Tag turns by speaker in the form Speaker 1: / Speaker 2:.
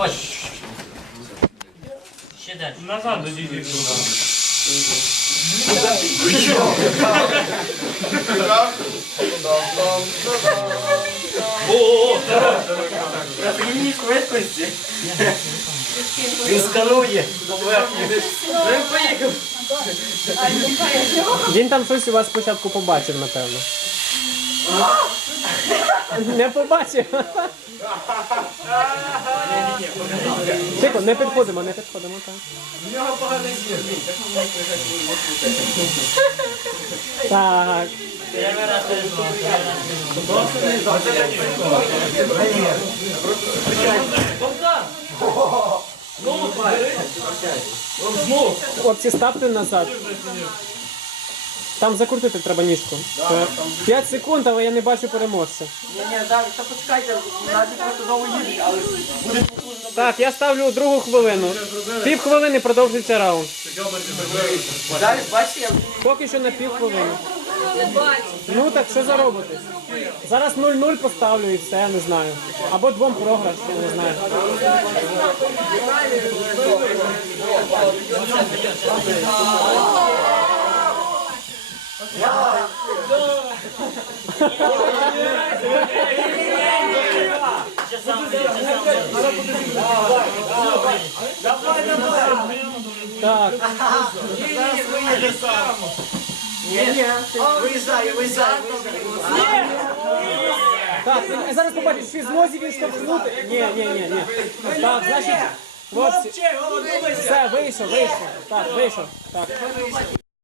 Speaker 1: Ось. Ще далі.
Speaker 2: Назад до
Speaker 3: швидкості. Він сканує. Він поїхав.
Speaker 4: Він там щось у вас спочатку побачив, напевно. Не побачив. Тихо, не підходимо, не підходимо, так.
Speaker 3: В нього поганий зір.
Speaker 4: Так. Хлопці, ставте назад. Там закрутити треба ніжку. П'ять секунд, але я не бачу переможця.
Speaker 3: Ні, ні, так, та почекайте, є просто знову їдуть, але буде потужно.
Speaker 4: Так, я ставлю другу хвилину. Пів хвилини продовжується раунд.
Speaker 3: Далі, бачите, я
Speaker 4: Поки що на пів хвилини. Ну так що заробите? Зараз 0-0 поставлю і все, я не знаю. Або двом програш, я не знаю.
Speaker 1: Сам вийде.
Speaker 4: Так,
Speaker 3: Ні, виїжджає, виїжджає.
Speaker 4: так, зараз побачиш, чи змозі він штовхнути. Ні, ні, ні, ні. Так, значить, хлопці. Все, вийшов, вийшов. Так, вийшов. Так.